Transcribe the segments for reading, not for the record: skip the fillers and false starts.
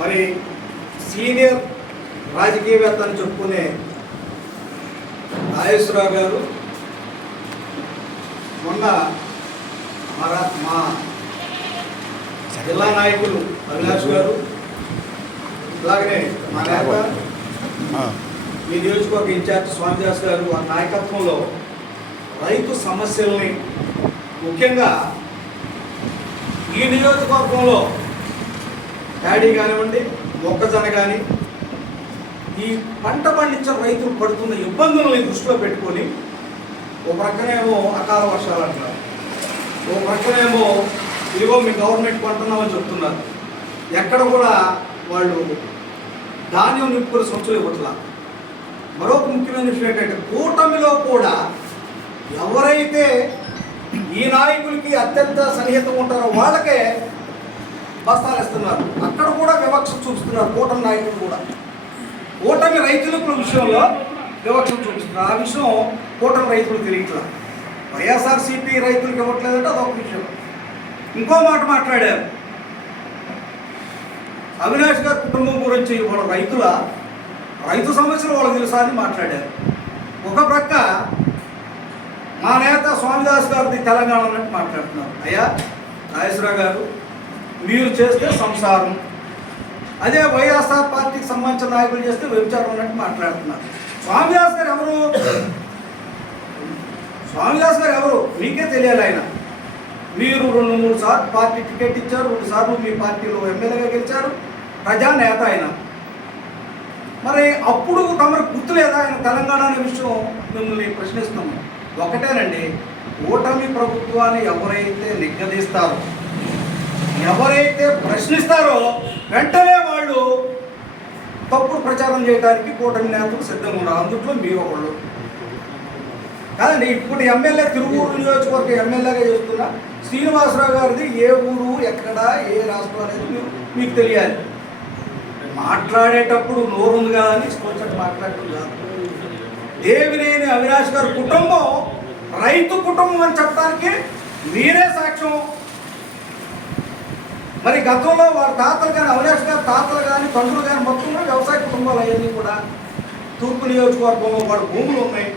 మరి సీనియర్ రాజకీయవేత్త అని చెప్పుకునే నాగేశ్వరరావు గారు మొన్న మా జిల్లా నాయకులు అవినాష్ గారు, అలాగనే మా నేత ఈ నియోజకవర్గ ఇన్ఛార్జ్ స్వామిదాస్ గారు ఆ నాయకత్వంలో రైతు సమస్యల్ని, ముఖ్యంగా ఈ నియోజకవర్గంలో ప్యాడీ కానివ్వండి, మొక్కజొన్న కానీ ఈ పంట పండించిన రైతులు పడుతున్న ఇబ్బందులని దృష్టిలో పెట్టుకొని ఓ ప్రక్కనేమో అకాల వర్షాలు అంటున్నారు, ఓ ప్రక్కనేమో ఇదిగో మీ గవర్నమెంట్ కొంటున్నామని చెప్తున్నారు. ఎక్కడ కూడా వాళ్ళు ధాన్యం నింపుకునే సంచులు ఇవ్వట్లా. మరొక ముఖ్యమైన విషయం ఏంటంటే కూటమిలో కూడా ఎవరైతే ఈ నాయకులకి అత్యంత సన్నిహితం ఉంటారో వాళ్ళకే బస్తాలు ఇస్తున్నారు. అక్కడ కూడా వివక్ష చూపిస్తున్నారు కూటమి నాయకులు కూడా. కూటమి రైతుల విషయంలో వివక్ష చూపిస్తున్నారు. ఆ విషయం కూటమి రైతులు తెలియట్లేదు. వైఎస్ఆర్సీపీ రైతులకు ఇవ్వట్లేదంటే అదొక విషయం. ఇంకో మాట మాట్లాడారు, అవినాష్ గారి కుటుంబం గురించి వాళ్ళ రైతు సమస్యలు వాళ్ళకి తెలుసా అని మాట్లాడారు. ఒక ప్రక్క మా నేత స్వామిదాస్ గారిది తెలంగాణ అన్నట్టు మాట్లాడుతున్నారు. అయ్యా నాగేశ్వరరావు గారు, మీరు చేస్తే సంసారం, అదే వైఎస్ఆర్ పార్టీకి సంబంధించిన నాయకులు చేస్తే వ్యభిచారం అన్నట్టు మాట్లాడుతున్నారు. స్వామిదాస్ గారు ఎవరు? స్వామిదాస్ గారు ఎవరు మీకే తెలియాలి. ఆయన మీరు 2-3 సార్లు పార్టీ టికెట్ ఇచ్చారు, 2 సార్లు మీ పార్టీలో ఎమ్మెల్యేగా గెలిచారు, ప్రజానేత ఆయన. మరి అప్పుడు తమకు గుర్తులేదా ఆయన తెలంగాణ అనే విషయం? మిమ్మల్ని ప్రశ్నిస్తున్నాము. ఒకటేనండి, కూటమి ప్రభుత్వాన్ని ఎవరైతే నిగ్గదీస్తారో, ఎవరైతే ప్రశ్నిస్తారో వెంటనే వాళ్ళు తప్పుడు ప్రచారం చేయడానికి కూటమి నేతలు సిద్ధంగా ఉన్నారు. అందులో మీరు ఒకళ్ళు కాదండి. ఇప్పుడు ఎమ్మెల్యే తిరువూరు నియోజకవర్గ ఎమ్మెల్యేగా చేస్తున్న శ్రీనివాసరావు గారిది ఏ ఊరు, ఎక్కడ, ఏ రాష్ట్రం అనేది మీకు తెలియాలి. మాట్లాడేటప్పుడు నోరు ఉంది కదా అని ఇష్టం మాట్లాడటం కాదు. దేవినేని అవినాష్ గారి కుటుంబం రైతు కుటుంబం అని చెప్పడానికి మీరే సాక్ష్యం. మరి గతంలో వాళ్ళ తాతలు కానీ, అవినాష్ గారి తాతలు కానీ, తండ్రులు కానీ మొత్తం కూడా వ్యవసాయ కుటుంబాలు అవన్నీ కూడా తూర్పు నియోజకవర్గంలో వాళ్ళ భూములు ఉన్నాయి,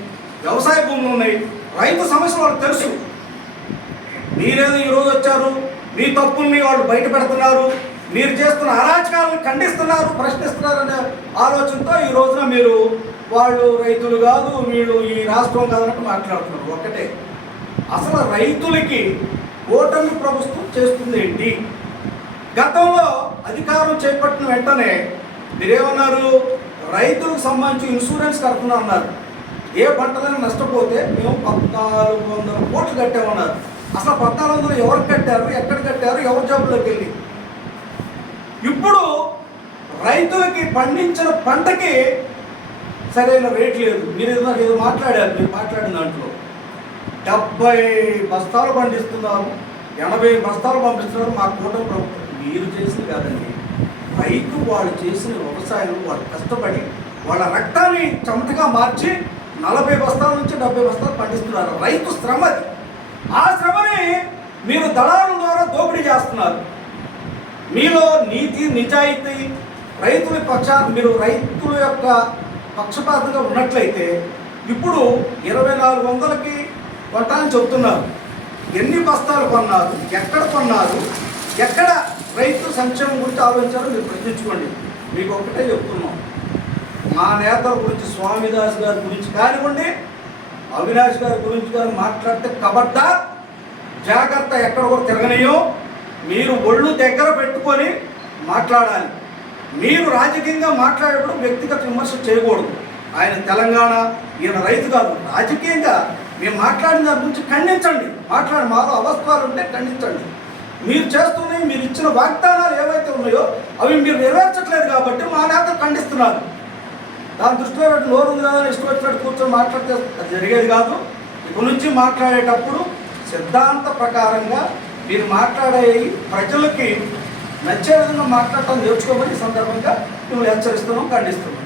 వ్యవసాయ భూములు ఉన్నాయి, రైతు సమస్యలు వాళ్ళకి తెలుసు. మీరేదో ఈరోజు వచ్చారు, మీ తప్పుల్ని వాళ్ళు బయట పెడుతున్నారు, మీరు చేస్తున్న అరాచకాలను ఖండిస్తున్నారు, ప్రశ్నిస్తున్నారు అనే ఆలోచనతో ఈ రోజున మీరు వాళ్ళు రైతులు కాదు, వీళ్ళు ఈ రాష్ట్రం కాదన్నట్టు మాట్లాడుతున్నారు. ఒకటే, అసలు రైతులకి కూటమి ప్రభుత్వం చేస్తుంది ఏంటి? గతంలో అధికారం చేపట్టిన వెంటనే మీరేమన్నారు? రైతులకు సంబంధించి ఇన్సూరెన్స్ కడుతున్నా అన్నారు. ఏ పంటలైనా నష్టపోతే మేము 1400 కోట్లు కట్టామన్నారు. అసలు 1400 ఎవరికి కట్టారు, ఎక్కడ కట్టారు, ఎవరి జబ్బులోకి వెళ్ళి? ఇప్పుడు రైతులకి పండించిన పంటకి సరైన రేట్ లేదు. మీరు ఏదో మాట్లాడారు, మీరు మాట్లాడిన దాంట్లో 70 బస్తాలు పండిస్తున్నారు, 80 బస్తాలు పంపిస్తున్నారు మా కూటమి ప్రభుత్వం. మీరు చేసింది కాదండి, రైతు వాళ్ళు చేసిన వ్యవసాయం, వాళ్ళు కష్టపడి వాళ్ళ రక్తాన్ని చెమటగా మార్చి 40 బస్తాల నుంచి 70 బస్తాలు పండిస్తున్నారు. రైతు శ్రమ అది. ఆ శ్రమని మీరు దళారుల ద్వారా దోపిడీ చేస్తున్నారు. మీలో నీతి నిజాయితీ మీరు రైతుల యొక్క పక్షపాతంగా ఉన్నట్లయితే ఇప్పుడు 2400కి కొట్టాలని చెబుతున్నారు. ఎన్ని బస్తాలు కొన్నారు, ఎక్కడ కొన్నారు, ఎక్కడ రైతు సంక్షేమం గురించి ఆలోచించారో మీరు ప్రశ్నించుకోండి. మీకు ఒకటే చెప్తున్నాం, మా నేతల గురించి, స్వామిదాస్ గారి గురించి కానివ్వండి, అవినాష్ గారి గురించి కానీ మాట్లాడితే కబడ్డార్, జాగ్రత్త, ఎక్కడ కూడా తిరగనియో. మీరు ఒళ్ళు దగ్గర పెట్టుకొని మాట్లాడాలి. మీరు రాజకీయంగా మాట్లాడేటప్పుడు వ్యక్తిగత విమర్శ చేయకూడదు. ఆయన తెలంగాణ, ఈయన రైతు కాదు. రాజకీయంగా మేము మాట్లాడిన దాని గురించి ఖండించండి. మాలో అవస్థలు ఉంటే ఖండించండి. మీరు చేస్తున్నవి, మీరు ఇచ్చిన వాగ్దానాలు ఏవైతే ఉన్నాయో అవి మీరు నెరవేర్చట్లేదు కాబట్టి మా నేతలు ఖండిస్తున్నారు. దాని దృష్టిలో పెట్టి నోరు ఉంది కదా ఇష్టం వచ్చినట్టు కూర్చొని మాట్లాడితే అది జరిగేది కాదు. ఇప్పటి నుంచి మాట్లాడేటప్పుడు సిద్ధాంత ప్రకారంగా మీరు మాట్లాడే ప్రజలకి నచ్చే విధంగా మాట్లాడటం నేర్చుకోమని ఈ సందర్భంగా మిమ్మల్ని హెచ్చరిస్తున్నాం, ఖండిస్తున్నాం.